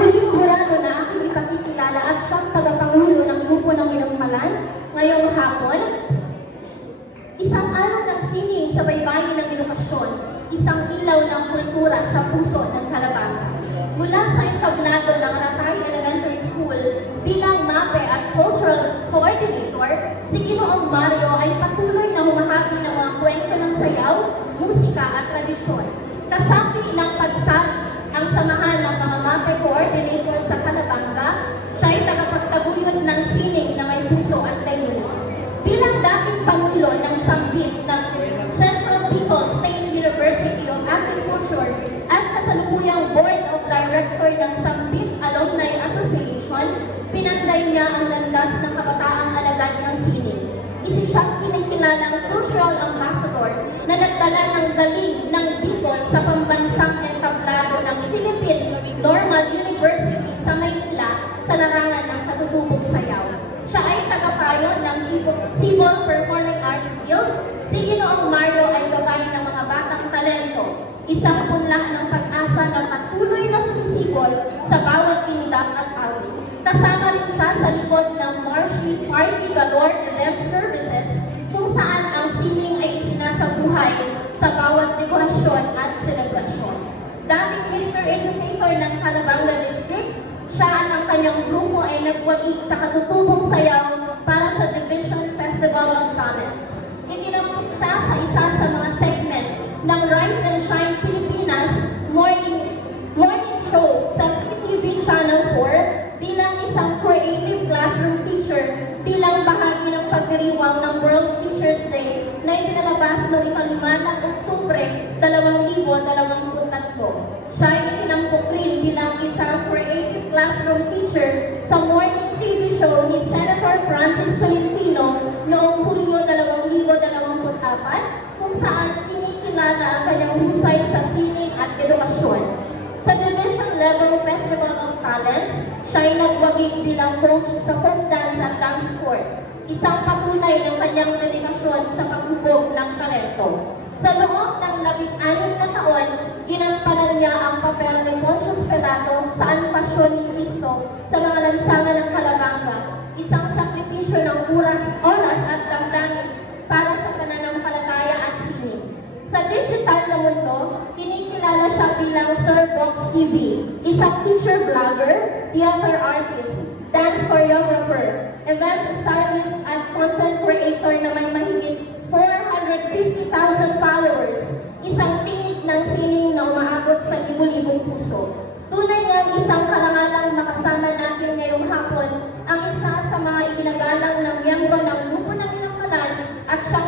huling hurado na aking ipakikilala at siyang tagapangulo ng grupo ng Minamhalan ngayong hapon. Isang araw ng sining sa baybayin ng edukasyon, isang ilaw ng kultura sa puso ng Calabanga. Mula sa entablado ng Aratay Elementary School bilang MAPE at Cultural Coordinator, si Ginoong Mario ay patuloy na humahagi ng mga kwento ng sayaw, musika at tradisyon. Kasapi ng pagsali ang samahan ng mga MAPE Coordinator sa Calabanga, siya ay tagapagtaguyod ng sining na may puso at layunin. Bilang dating Pangulo ng Sambit ng Central People's State University of Agriculture at kasalukuyang Board of Director ng Sambit Alumni Association, pinanday niya ang landas ng kabataang alagad ng sining. Isa siyang kinikilalang cultural ambassador na nagdala ng galing ng Bicol sa pambansang entablado ng Philippine Normal University sa Maynila sa larangan ng katutubong sayaw. Siya ay tagapayo ng Civil Performing Arts Guild. Si Ginoong Mario ay gabay ng mga batang talento, isang punla ng pag-asa na patuloy na sumisibol sa bawat tindak at awit. Kasama rin siya sa likod ng Marshi Party Galore Event Services kung saan ang sining ay isinasabuhay sa bawat dekorasyon at selebrasyon. Dating Mr. Educator ng Calabanga District, siya at ang kanyang grupo ay nagwagi sa katutubong sayaw para sa Division Festival of Talents. Itinampok siya sa isa sa mga segment ng Rise and Shine Pilipinas morning show sa PTV Channel 4 bilang isang creative classroom teacher bilang bahagi ng pagdiriwang ng World Teachers Day na ipinalabas noong 5 ng Oktubre 2023. Siya ay itinampok rin bilang isang creative classroom teacher sa morning TV show ni Senator Francis Tolentino noong Hulyo 2024 kung saan kinikilala ang kanyang husay sa sining at edukasyon. Sa Division Level Festival of Talents, siya ay nagwagi bilang coach sa folk dance at dance sport, isang patunay ng kanyang dedikasyon sa paghubog ng talento. Sa loob ng 16 na taon, ginampanan niya ang papel ni Pontius Pilato sa Pasyon ni Cristo sa mga lansangan ng Calabanga, isang sakripisyo ng oras at damdamin para sa pananampalataya at sining. Sa digital na mundo, kinikilala siya bilang Sir Box TV, isang teacher vlogger, theater artist, dance choreographer, event stylist at content creator na may mahigit 450,000 followers, isang tingin ng sining na umaabot sa libu-libong puso. Tunay nga isang karangalang makasama natin ngayong hapon ang isa sa mga iginagalang ng miyembro ng grupo ng Minamhalan at siya